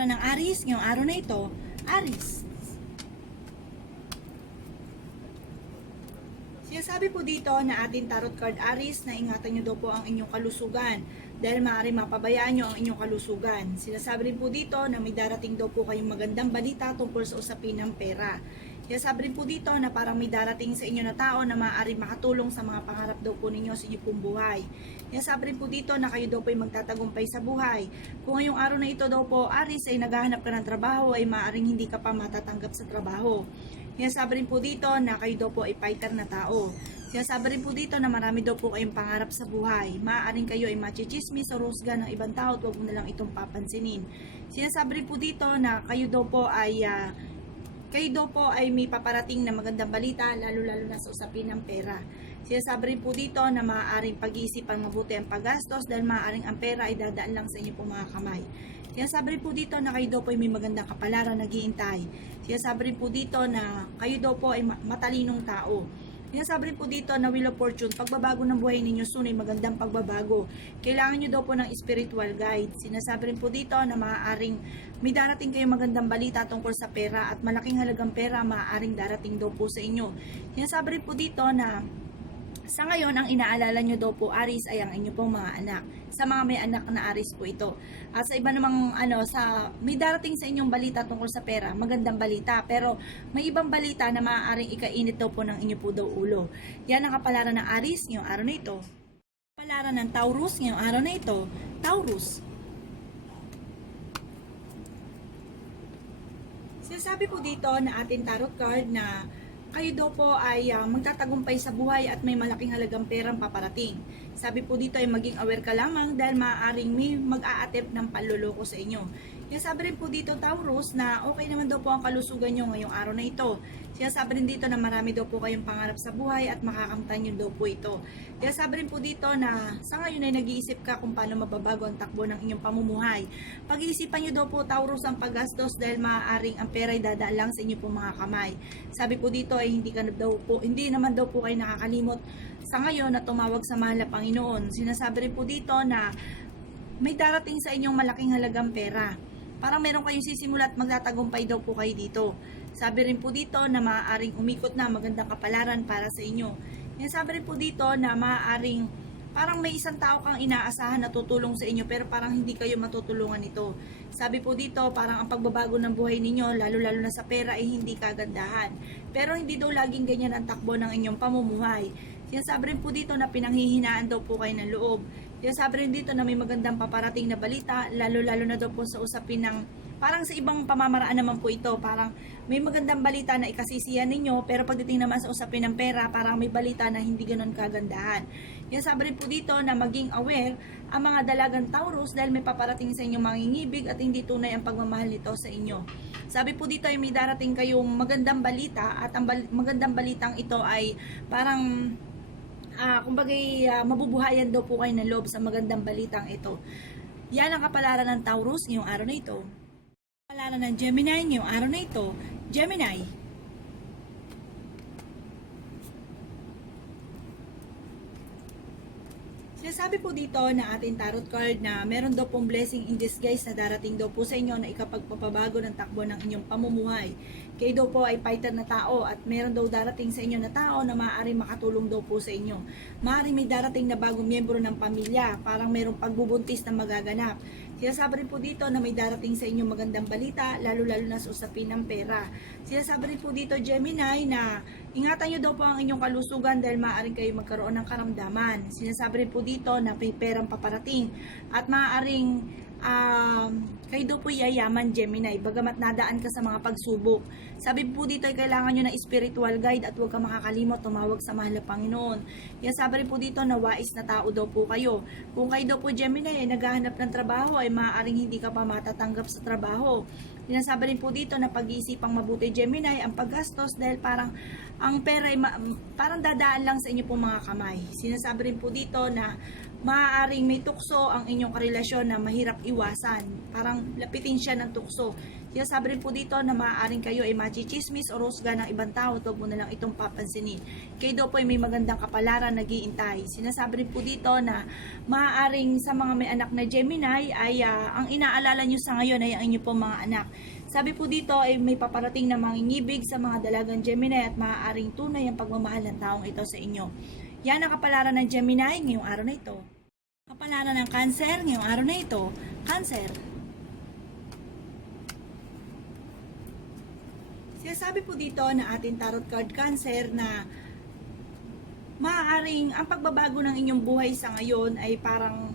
kapalaran ng Aries ngayong araw na ito, Aries. Sinasabi po dito na ating tarot card Aries na ingatan nyo daw po ang inyong kalusugan dahil maaari mapabayaan nyo ang inyong kalusugan. Sinasabi rin po dito na may darating daw po kayong magandang balita tungkol sa usapin ng pera. Sinasabi rin po dito na parang may darating sa inyo na tao na maaari makatulong sa mga pangarap daw po ninyo sa inyong pong buhay. Sinasabi rin po dito na kayo daw po ay magtatagumpay sa buhay. Kung ngayong araw na ito daw po Aries ay naghahanap ka ng trabaho ay maaaring hindi ka pa matatanggap sa trabaho. Sinasabi rin po dito na kayo daw po ay fighter na tao. Sinasabi rin po dito na marami daw po kayong pangarap sa buhay. Maaaring kayo ay machichismis o rusga ng ibang tao at huwag mo na lang itong papansinin. Sinasabi rin po dito na kayo daw po ay may paparating na magandang balita lalo-lalo na sa usapin ng pera. Sinasabi rin po dito na maaaring pag-iisipan mabuti ang paggastos dahil maaaring ang pera ay dadaan lang sa inyo po mga kamay. Sinasabi rin po dito na kayo daw po ay may magandang kapalaran naghihintay. Sinasabi rin po dito na kayo daw po ay matalinong tao. Sinasabi rin po dito na Wheel of Fortune, pagbabago ng buhay ninyo soon ay magandang pagbabago. Kailangan nyo daw po ng spiritual guide. Sinasabi rin po dito na maaaring may darating kayong magandang balita tungkol sa pera at malaking halagang pera maaaring darating daw po sa inyo. Sinasabi rin po dito na sa ngayon, ang inaalala nyo daw po, Aries, ay ang inyo pong mga anak. Sa mga may anak na Aries po ito. At sa iba namang, may darating sa inyong balita tungkol sa pera, magandang balita. Pero may ibang balita na maaaring ikainit daw po ng inyo po daw ulo. Yan ang kapalaran ng Aries ngayong araw na ito. Kapalaran ng Taurus ngayong araw na ito, Taurus. Sinasabi po dito na ating tarot card na kayo daw po ay magtatagumpay sa buhay at may malaking halagang perang paparating. Sabi po dito ay maging aware ka lamang dahil maaaring may mag-a-attempt ng panloloko sa inyo. Sabi rin po dito Taurus na okay naman daw po ang kalusugan nyo ngayong araw na ito. Sabi rin dito na marami daw po kayong pangarap sa buhay at makakamtan nyo daw po ito. Sabi rin po dito na sa ngayon ay nag-iisip ka kung paano mababago ang takbo ng inyong pamumuhay. Pag-iisipan nyo daw po Taurus ang paggastos dahil maaaring ang pera ay dadaan lang sa inyo po mga kamay. Sabi po dito ay hindi naman daw po kayo nakakalimot sa ngayon na tumawag sa mahal na Panginoon. Sinasabi rin po dito na may darating sa inyong malaking halagang pera. Parang meron kayong sisimula at magtatagumpay daw po kayo dito. Sabi rin po dito na maaaring umikot na magandang kapalaran para sa inyo. Sabi rin po dito na maaaring parang may isang tao kang inaasahan na tutulong sa inyo pero parang hindi kayo matutulungan ito. Sabi po dito parang ang pagbabago ng buhay ninyo lalo-lalo na sa pera ay hindi kagandahan. Pero hindi daw laging ganyan ang takbo ng inyong pamumuhay. Sinasabi rin po dito na pinanghihinaan daw po kayo ng loob. Sinasabi rin dito na may magandang paparating na balita, lalo-lalo na daw po sa usapin ng, parang sa ibang pamamaraan naman po ito, parang may magandang balita na ikasisiyan ninyo, pero pagdating naman sa usapin ng pera, parang may balita na hindi ganun kagandahan. Sinasabi rin po dito na maging aware ang mga dalagang Taurus dahil may paparating sa inyong mangingibig at hindi tunay ang pagmamahal nito sa inyo. Sabi po dito ay may darating kayong magandang balita at ang magandang balitang ito ay parang mabubuhayan daw po kayo ng loob sa magandang balitang ito. Yan ang kapalaran ng Taurus ngayong araw na ito. Kapalaran ng Gemini ngayong araw na ito, Gemini. Sinasabi po dito na ating tarot card na meron daw pong blessing in disguise na darating daw po sa inyo na ikapagpapabago ng takbo ng inyong pamumuhay. Kayo daw po ay fighter na tao at meron daw darating sa inyo na tao na maaari makatulong daw po sa inyo. Maaari may darating na bagong miyembro ng pamilya, parang merong pagbubuntis na magaganap. Sinasabi rin po dito na may darating sa inyo magandang balita, lalo-lalo na sa usapin ng pera. Sinasabi rin po dito Gemini na ingatan nyo daw po ang inyong kalusugan dahil maaaring kayo magkaroon ng karamdaman. Sinasabi rin po dito na may perang paparating at maaaring kayo daw po yayaman Gemini bagamat nadaan ka sa mga pagsubok. Sabi po dito ay kailangan nyo ng spiritual guide at huwag ka makakalimot tumawag sa mahal na Panginoon. Sabi rin po dito na wais na tao daw po kayo. Kung kayo daw po Gemini ay naghahanap ng trabaho ay maaaring hindi ka pa matatanggap sa trabaho. Sinasabi rin po dito na pag-iisipang mabuti Gemini ang paggastos dahil parang ang pera ay parang dadaan lang sa inyo po mga kamay. Sinasabi rin po dito na maaaring may tukso ang inyong karelasyon na mahirap iwasan. Parang lapitin siya ng tukso. Kaya sabi rin po dito na maaaring kayo ay machichismis o rusga ng ibang tao, huwag mo na lang itong papansinin. Kayo daw po ay may magandang kapalaran nag-iintay. Sinasabi rin po dito na maaaring sa mga may anak na Gemini ay ang inaalala nyo sa ngayon ay ang inyo po mga anak. Sabi po dito ay may paparating na mangingibig sa mga dalagang Gemini at maaaring tunay ang pagmamahal ng taong ito sa inyo. Yan ang kapalaran ng Gemini ngayong araw na ito. Kapalaran ng Cancer ngayong araw na ito. Cancer. Sinasabi po dito na ating tarot card Cancer na maaaring ang pagbabago ng inyong buhay sa ngayon ay parang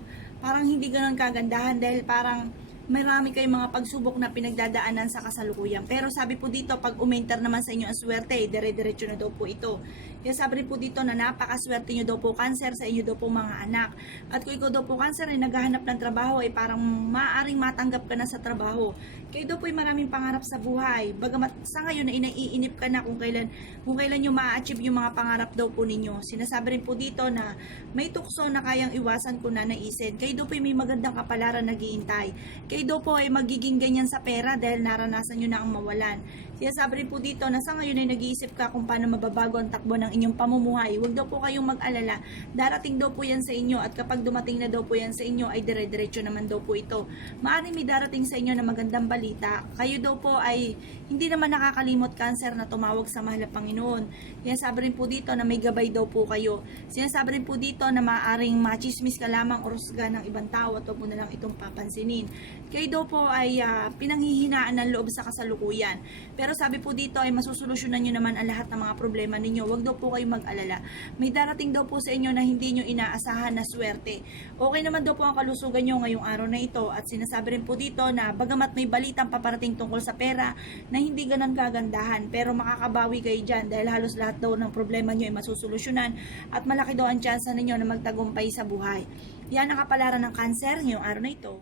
hindi ganoon kagandahan dahil parang marami kayong mga pagsubok na pinagdadaanan sa kasalukuyan. Pero sabi po dito, pag umenter naman sa inyo ang swerte, dire-diretso na daw po ito. Kaya sabi rin po dito na napakaswerte nyo daw po Cancer sa inyo daw po mga anak. At kung ikaw daw po Cancer ay naghahanap ng trabaho ay parang maaaring matanggap ka na sa trabaho. Kayo daw po ay maraming pangarap sa buhay. Bagamat sa ngayon ay naiinip ka na kung kailan nyo ma-achieve yung mga pangarap daw po ninyo. Sinasabi rin po dito na may tukso na kayang iwasan kung nanaisin. Kayo daw po ay may magandang kapalaran nag-iintay. Kayo daw po ay magiging ganyan sa pera dahil naranasan nyo na ang mawalan. Sinasabi rin po dito na sa ngayon ay nag-iisip ka kung paano mababago ang takbo ng inyong pamumuhay. Huwag daw po kayong mag-alala. Darating daw po yan sa inyo at kapag dumating na daw po yan sa inyo ay dire-diretso naman daw po ito. Maaaring may darating sa inyo na magandang balita. Kayo daw po ay hindi naman nakakalimot Cancer na tumawag sa mahal na Panginoon. Sinasabi rin po dito na may gabay daw po kayo. Sinasabi rin po dito na maaaring machismis ka lamang o rusga ng ibang tao at huwag mo na lang itong papansinin. Kayo daw po ay pinanghihinaan ng loob sa kasalukuyan. Pero sabi po dito ay masusolusyonan nyo naman ang lahat ng mga problema ninyo. Huwag daw po kayong mag-alala. May darating daw po sa inyo na hindi nyo inaasahan na swerte. Okay naman daw po ang kalusugan nyo ngayong araw na ito. At sinasabi rin po dito na bagamat may balitang paparating tungkol sa pera na hindi ganun kagandahan. Pero makakabawi kayo dyan dahil halos lahat daw ng problema nyo ay masusolusyonan. At malaki daw ang tsansa ninyo na magtagumpay sa buhay. Yan ang kapalaran ng Cancer ngayong araw na ito.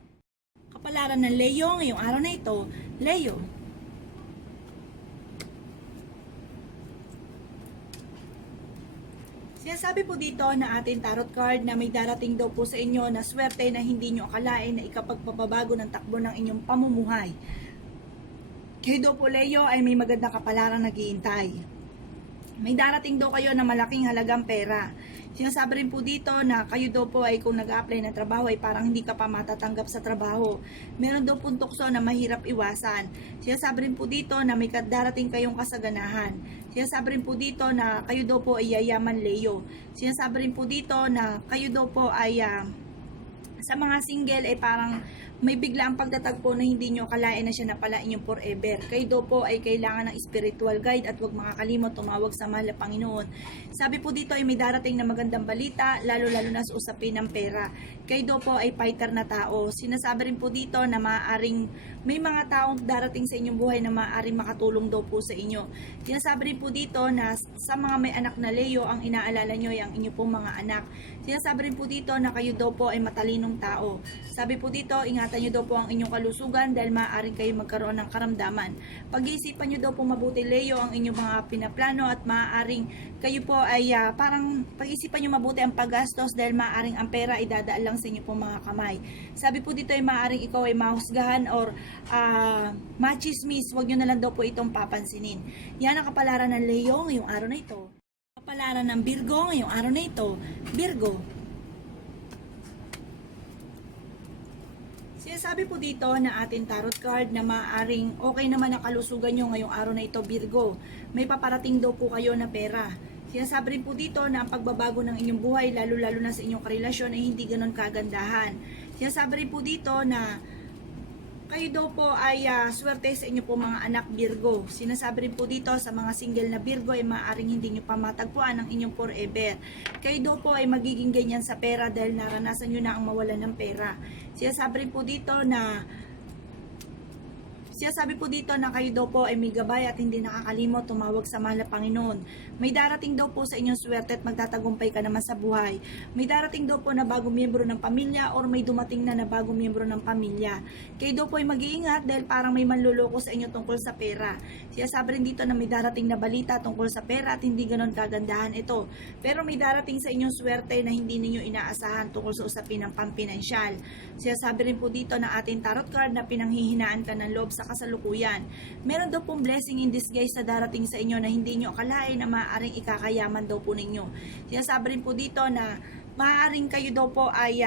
Kapalaran ng Leo ngayong araw na ito. Leo. Sinasabi po dito na ating tarot card na may darating daw po sa inyo na swerte na hindi nyo akalain na ikapagpapabago ng takbo ng inyong pamumuhay. Kayo daw po Leo ay may magandang kapalaran nag-iintay. May darating daw kayo na malaking halagang pera. Sinasabi rin po dito na kayo daw po ay kung nag-a-apply ng trabaho ay parang hindi ka pa matatanggap sa trabaho. Meron daw pong tukso na mahirap iwasan. Sinasabi rin po dito na may darating kayong kasaganahan. Sinasabi rin po dito na kayo daw po ay yayaman Leo. Sinasabi rin po dito na kayo daw po ay sa mga single ay parang may bigla ang pagtatagpo na hindi nyo kalain na siya na pala inyong forever. Kayo daw po ay kailangan ng spiritual guide at huwag makakalimot tumawag sa mahal na Panginoon. Sabi po dito ay may darating na magandang balita, lalo-lalo na sa usapin ng pera. Kayo daw po ay fighter na tao. Sinasabi rin po dito na maaaring may mga taong darating sa inyong buhay na maaaring makatulong daw po sa inyo. Sinasabi rin po dito na sa mga may anak na Leo, ang inaalala nyo ay ang inyong pong mga anak. Sinasabi rin po dito na kayo daw po ay matalinong tao. Sabi po dito, ingatan nyo daw po ang inyong kalusugan dahil maaaring kayo magkaroon ng karamdaman. Pag-iisipan nyo daw po mabuti Leo ang inyong mga pinaplano at maaaring kayo po ay parang pag-isipan nyo mabuti ang paggastos dahil maaaring ang pera ay dadaan lang sa inyo pong mga kamay. Sabi po dito ay maaaring ikaw ay mahusgahan or machismis, huwag nyo na lang daw po itong papansinin. Yan ang kapalaran ng Leo ngayong araw na ito. Kapalaran ng Virgo ngayong araw na ito. Virgo. Sinasabi po dito na ating tarot card na maaaring okay naman ang kalusugan nyo ngayong araw na ito Virgo. May paparating daw po kayo na pera. Sinasabi rin po dito na ang pagbabago ng inyong buhay lalo-lalo na sa inyong karelasyon ay hindi ganon kagandahan. Sinasabi rin po dito na kayo daw po ay swerte sa inyo po mga anak Virgo. Sinasabi rin po dito sa mga single na Virgo ay maaaring hindi nyo pa matagpuan ang inyong forever. Kayo daw po ay magiging ganyan sa pera dahil naranasan nyo na ang mawalan ng pera. Sinasabi rin po dito na kayo daw po ay may gabay at hindi nakakalimot tumawag sa mahal na Panginoon. May darating daw po sa inyong swerte at magtatagumpay ka naman sa buhay. May darating daw po na bagong miyembro ng pamilya or may dumating na bagong miyembro ng pamilya. Kayo daw po ay mag-iingat dahil parang may manluloko sa inyo tungkol sa pera. Sinasabi rin dito na may darating na balita tungkol sa pera at hindi ganon kagandahan ito. Pero may darating sa inyong swerte na hindi ninyo inaasahan tungkol sa usapin ng pampinansyal. Sinasabi rin po dito na ating tarot card na pinanghihinaan ka ng loob sa sa kasalukuyan. Meron daw pong blessing in disguise na darating sa inyo na hindi nyo akalain na maaaring ikakayaman daw po ninyo. Sinasabi rin po dito na maaaring kayo daw po ay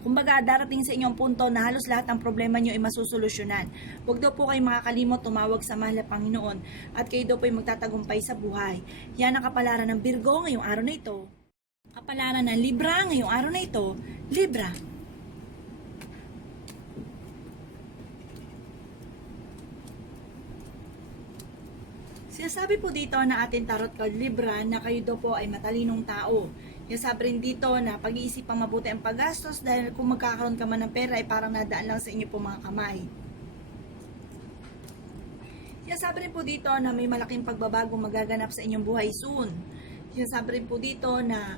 kumbaga darating sa inyong punto na halos lahat ng problema nyo ay masusolusyonan. Huwag daw po kayo makakalimot tumawag sa mahal na Panginoon at kayo daw po ay magtatagumpay sa buhay. Yan ang kapalaran ng Virgo ngayong araw na ito. Kapalaran ng Libra ngayong araw na ito, Libra. Sinasabi po dito na ating tarot card Libra na kayo daw po ay matalinong tao. Sinasabi rin dito na pag-iisipang mabuti ang paggastos dahil kung magkakaroon ka man ng pera ay parang nadaan lang sa inyo po mga kamay. Sinasabi rin po dito na may malaking pagbabago magaganap sa inyong buhay soon. Sinasabi rin po dito na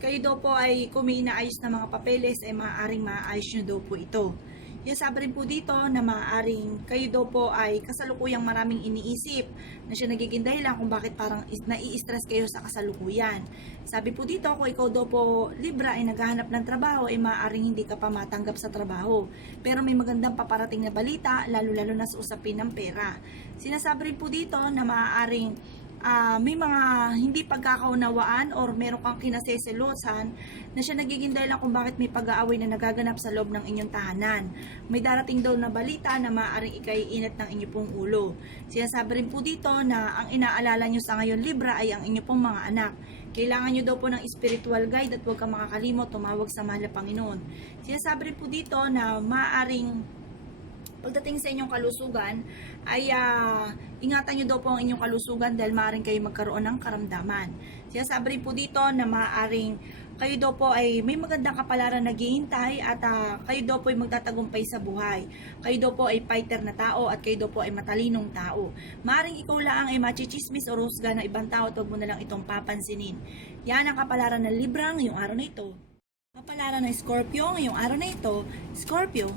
kayo daw po ay kung may inaayos na mga papeles ay maaaring maayos nyo daw po ito. Sinasabi rin po dito na maaaring kayo daw po ay kasalukuyang maraming iniisip na siya nagiging dahilan kung bakit parang nai-stress kayo sa kasalukuyan. Sabi po dito kung ikaw daw po Libra ay naghahanap ng trabaho ay maaaring hindi ka pa matanggap sa trabaho. Pero may magandang paparating na balita lalo-lalo na sa usapin ng pera. Sinasabi rin po dito na maaaring may mga hindi pagkakaunawaan or meron kang kinaseselosan na siya nagiging dahilan kung bakit may pag-aaway na nagaganap sa loob ng inyong tahanan. May darating daw na balita na maaaring ikaiinit ng inyong pong ulo. Sinasabi rin po dito na ang inaalala nyo sa ngayon Libra ay ang inyong pong mga anak. Kailangan nyo daw po ng spiritual guide at huwag kang makakalimot tumawag sa mahal na Panginoon. Sinasabi rin po dito na maaaring pagdating sa inyong kalusugan ay ingatan nyo daw po ang inyong kalusugan dahil maaaring kayo magkaroon ng karamdaman. Sinasabi rin po dito na maaaring kayo daw po ay may magandang kapalaran na naghihintay at kayo daw po ay magtatagumpay sa buhay. Kayo daw po ay fighter na tao at kayo daw po ay matalinong tao. Maaaring ikaw lang ay machichismis o rusga ng ibang tao at huwag mo na lang itong papansinin. Yan ang kapalaran ng Libra ngayong araw na ito. Kapalaran ng Scorpio ngayong araw na ito, Scorpio.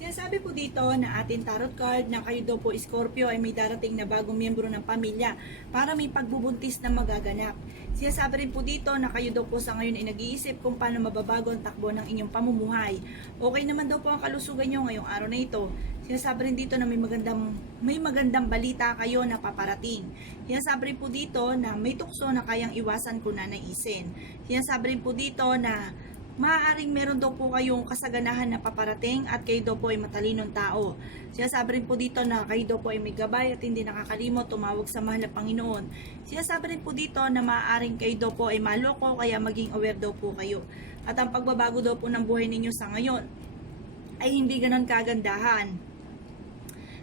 Sinasabi po dito na ating tarot card na kayo daw po Scorpio ay may darating na bagong miyembro ng pamilya para may pagbubuntis na magaganap. Sinasabi rin po dito na kayo daw po sa ngayon ay nag-iisip kung paano mababago ang takbo ng inyong pamumuhay. Okay naman daw po ang kalusugan nyo ngayong araw na ito. Sinasabi rin dito na may magandang balita kayo na paparating. Sinasabi rin po dito na may tukso na kayang iwasan kung nanaisin. Sinasabi rin po dito na maaaring meron daw po kayong kasaganahan na paparating at kayo daw po ay matalinong tao. Sinasabi rin po dito na kayo daw po ay may gabay at hindi nakakalimot tumawag sa mahal na Panginoon. Sinasabi rin po dito na maaaring kayo daw po ay maloko kaya maging aware daw po kayo. At ang pagbabago daw po ng buhay ninyo sa ngayon ay hindi ganon kagandahan.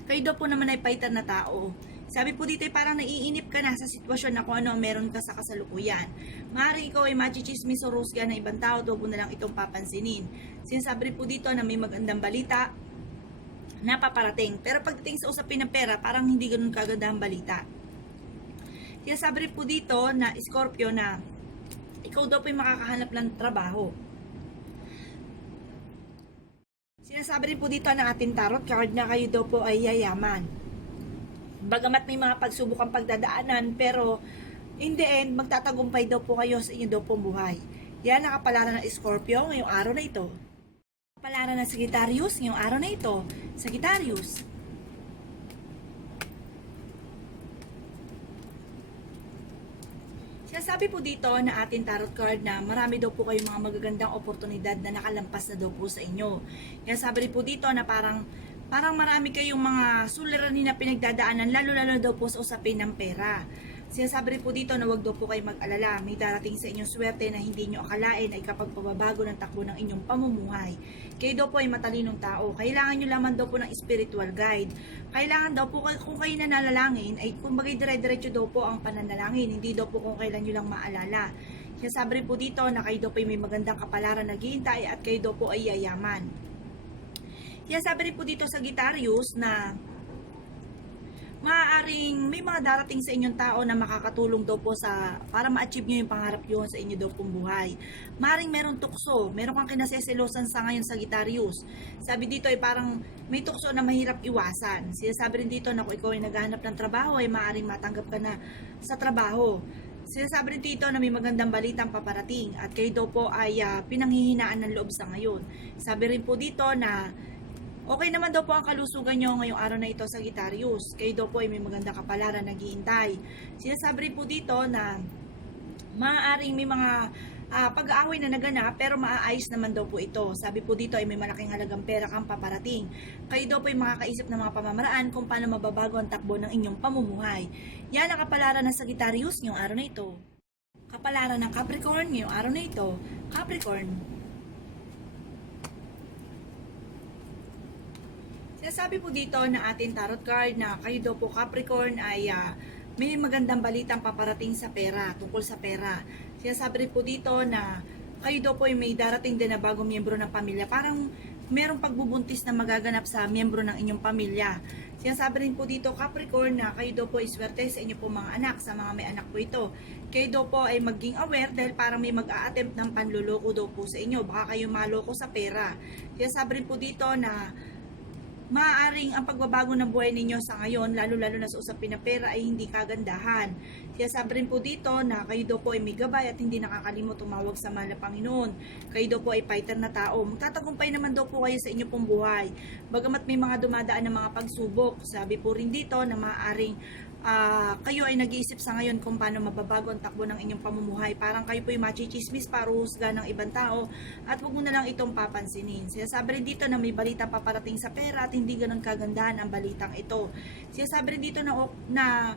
Kayo daw po naman ay fighter na tao. Sabi po dito ay parang naiinip ka na sa sitwasyon na kung ano ang meron ka sa kasalukuyan. Maaaring ikaw ay machichismis o rusga ng ibang tao, huwag mo na lang itong papansinin. Sinasabi rin po dito na may magandang balita na paparating. Pero pagdating sa usapin ng pera, parang hindi ganun kaganda ang balita. Sinasabi rin po dito na Scorpio na ikaw daw po ay makakahanap ng trabaho. Sinasabi rin po dito ng ating tarot card na kayo daw po ay yayaman. Bagamat may mga pagsubok ang pagdadaanan, pero in the end, magtatagumpay daw po kayo sa inyo daw pong buhay. Yan ang kapalaran ng Scorpio ngayong araw na ito. Kapalaran ng Sagittarius ngayong araw na ito, Sagittarius. Sinasabi po dito na ating tarot card na marami daw po kayong mga magagandang oportunidad na nakalampas na daw po sa inyo. Sinasabi rin po dito na parang marami kayong mga suliranin na pinagdadaanan, lalo-lalo daw po sa usapin ng pera. Sinasabi rin po dito na wag daw po kayo mag-alala. May darating sa inyong swerte na hindi nyo akalain ay kapag pababago ng takbo ng inyong pamumuhay. Kayo daw po ay matalinong tao. Kailangan nyo lamang daw po ng spiritual guide. Kailangan daw po kung kayo nanalangin ay kumbaga dire-diretso daw po ang pananalangin. Hindi daw po kung kailan nyo lang maalala. Sinasabi rin po dito na kayo daw po ay may magandang kapalaran na naghihintay at kayo daw po ay yayaman. Sinasabi rin po dito sa Sagittarius na maaaring may mga darating sa inyong tao na makakatulong daw po para ma-achieve nyo yung pangarap nyo sa inyo daw pong buhay. Maaaring meron tukso, meron kang kinaseselosan sa ngayon sa Sagittarius. Sabi dito ay parang may tukso na mahirap iwasan. Sinasabi rin dito na kung ikaw ay naghahanap ng trabaho ay maaaring matanggap ka na sa trabaho. Sinasabi rin dito na may magandang balitang paparating at kayo daw po ay pinanghihinaan ng loob sa ngayon. Sabi rin po dito na okay naman daw po ang kalusugan nyo ngayong araw na ito, Sagittarius. Kayo daw po ay may magandang kapalaran naghihintay. Sinasabi rin po dito na maaaring may mga pag-aaway na naganap pero maaayos naman daw po ito. Sabi po dito ay may malaking halagang pera kang paparating. Kayo daw po ay makakaisip ng mga pamamaraan kung paano mababago ang takbo ng inyong pamumuhay. Yan ang kapalaran ng Sagittarius ngayong araw na ito. Kapalaran ng Capricorn ngayong araw na ito. Capricorn. Sinasabi po dito na ating tarot card na kayo daw po Capricorn ay may magandang balitang paparating sa pera, tungkol sa pera. Sinasabi rin po dito na kayo daw po ay may darating din na bagong miyembro ng pamilya. Parang merong pagbubuntis na magaganap sa miyembro ng inyong pamilya. Sinasabi rin po dito Capricorn na kayo daw po ay swerte sa inyo po mga anak, sa mga may anak po ito. Kayo daw po ay maging aware dahil parang may mag-a-attempt ng panluloko daw po sa inyo. Baka kayo maloko sa pera. Sinasabi rin po dito na maaaring ang pagbabago ng buhay ninyo sa ngayon, lalo-lalo na sa usapin ng pera, ay hindi kagandahan. Kaya sabi rin po dito na kayo daw po ay may gabay at hindi nakakalimot tumawag sa mahal na Panginoon. Kayo daw po ay fighter na tao. Magtatagumpay naman daw po kayo sa inyo pong buhay. Bagamat may mga dumadaan ng mga pagsubok, sabi po rin dito na maaaring kayo ay nag-iisip sa ngayon kung paano mababago ang takbo ng inyong pamumuhay. Parang kayo po ay machichismis para husga ng ibang tao at huwag mo na lang itong papansinin. Sinasabi rin dito na may balita paparating sa pera at hindi ganun kagandahan ang balitang ito. Sinasabi rin dito na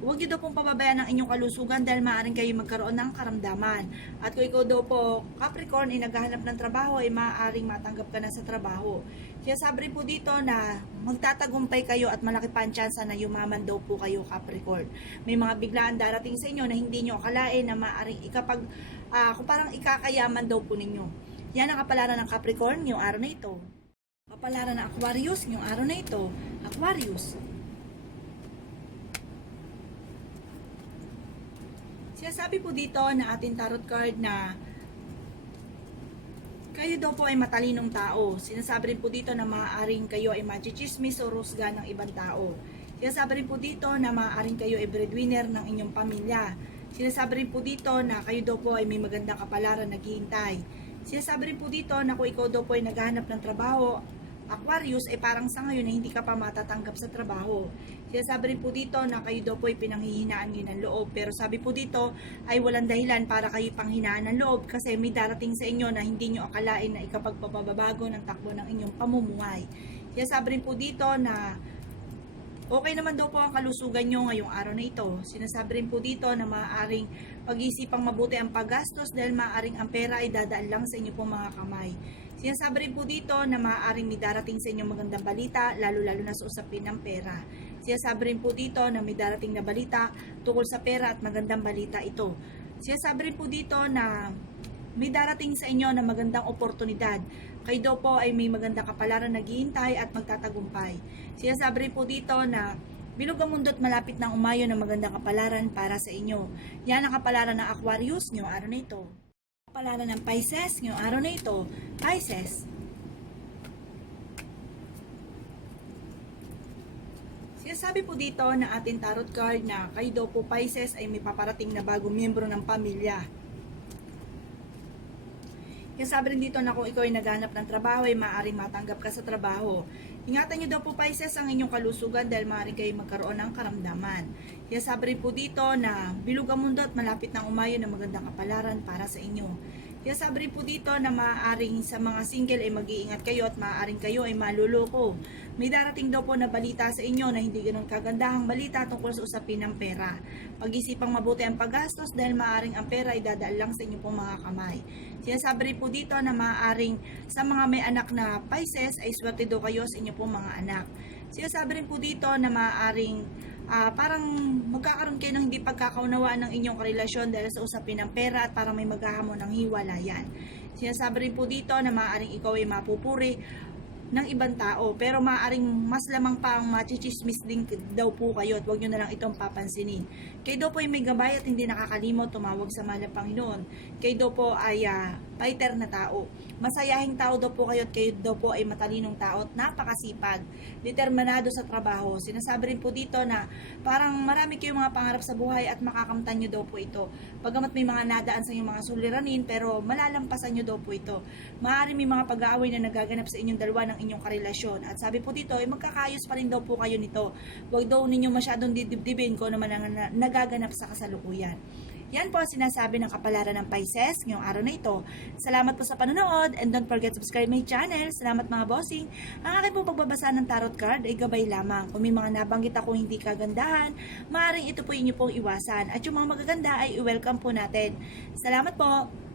huwag niyo daw pong pababayaan ang inyong kalusugan dahil maaaring kayo magkaroon ng karamdaman. At kung ikaw daw po, Capricorn, ay naghahanap ng trabaho, ay maaaring matanggap ka na sa trabaho. Kaya sabi rin po dito na magtatagumpay kayo at malaki pa ang tsansa na yumaman daw po kayo, Capricorn. May mga biglaan darating sa inyo na hindi nyo akalain na maaaring kung parang ikakayaman daw po ninyo. Yan ang kapalaran ng Capricorn ngayong araw na ito. Kapalaran ng Aquarius ngayong araw na ito. Aquarius. Sinasabi po dito na ating tarot card na kayo daw po ay matalinong tao. Sinasabi rin po dito na maaaring kayo ay machichismis o rusga ng ibang tao. Sinasabi rin po dito na maaaring kayo ay breadwinner ng inyong pamilya. Sinasabi rin po dito na kayo daw po ay may magandang kapalaran naghihintay. Sinasabi rin po dito na kung ikaw daw po ay naghahanap ng trabaho, Aquarius, ay parang sa ngayon na hindi ka pa matatanggap sa trabaho. Sinasabi rin po dito na kayo daw po ay pinanghihinaan nyo ng loob. Pero sabi po dito ay walang dahilan para kayo panghinaan ng loob kasi may darating sa inyo na hindi nyo akalain na ikapagpapababago ng takbo ng inyong pamumuhay. Sinasabi rin po dito na okay naman daw po ang kalusugan nyo ngayong araw na ito. Sinasabi rin po dito na maaaring pag-isipang mabuti ang paggastos dahil maaaring ang pera ay dadaan lang sa inyo pong mga kamay. Sinasabi rin po dito na maaaring may darating sa inyong magandang balita, lalo-lalo na sa usapin ng pera. Sinasabi rin po dito na may darating na balita tungkol sa pera at magandang balita ito. Sinasabi rin po dito na may darating sa inyo na magandang oportunidad. Kayo daw po ay may magandang kapalaran naghihintay at magtatagumpay. Sinasabi rin po dito na bilog ang mundo at malapit ng umayo ng magandang kapalaran para sa inyo. Yan ang kapalaran ng Aquarius ngayong araw na ito. Kapalaran ng Pisces ngayong araw na ito. Pisces. Sinasabi po dito na ating tarot card na kayo daw po Pisces ay may paparating na bagong miyembro ng pamilya. Kaya sabi rin dito na kung ikaw ay naghanap ng trabaho ay maaaring matanggap ka sa trabaho. Ingatan nyo daw po Pisces ang inyong kalusugan dahil maaaring kayo magkaroon ng karamdaman. Kaya sabi rin po dito na bilog ang mundo at malapit ng umayo ng magandang kapalaran para sa inyo. Kaya sabi rin po dito na maaaring sa mga single ay mag-iingat kayo at maaaring kayo ay maluloko. May darating daw po na balita sa inyo na hindi ganun kagandahang balita tungkol sa usapin ng pera. Pag-isipang mabuti ang paggastos dahil maaaring ang pera ay dadaan lang sa inyong pong mga kamay. Sinasabi rin po dito na maaaring sa mga may anak na Pisces ay swerte daw kayo sa inyong pong mga anak. Sinasabi rin po dito na maaaring parang magkakaroon kayo ng hindi pagkakaunawaan ng inyong karelasyon dahil sa usapin ng pera at parang may maghahamon ng hiwalayan. Sinasabi rin po dito na maaaring ikaw ay mapupuri ng ibang tao pero maaaring mas lamang pa ang machichismis din daw po kayo at huwag nyo na lang itong papansinin. Kayo daw po ay may gabay at hindi nakakalimot tumawag sa mahal na Panginoon. Kayo daw po ay fighter na tao. Masayahing tao daw po kayo at kayo daw po ay matalinong tao at napakasipag, determinado sa trabaho. Sinasabi rin po dito na parang marami kayong mga pangarap sa buhay at makakamtan nyo daw po ito. Pagamat may mga nadaan sa inyong mga suliranin, pero malalampasan nyo daw po ito. Maaari may mga pag-aaway na nagaganap sa inyong dalawa ng inyong karelasyon. At sabi po dito, ay magkakayos pa rin daw po kayo nito. Huwag daw ninyo masyadong didibdibin kung naman ang nagaganap sa kasalukuyan. Yan po ang sinasabi ng kapalaran ng Pisces ngayong araw na ito. Salamat po sa panonood and don't forget to subscribe my channel. Salamat mga bossing. Ang aking pong pagbabasa ng tarot card ay gabay lamang. Kung may mga nabanggit ako hindi kagandahan, maaaring ito po inyo pong iwasan. At yung mga magaganda ay i-welcome po natin. Salamat po!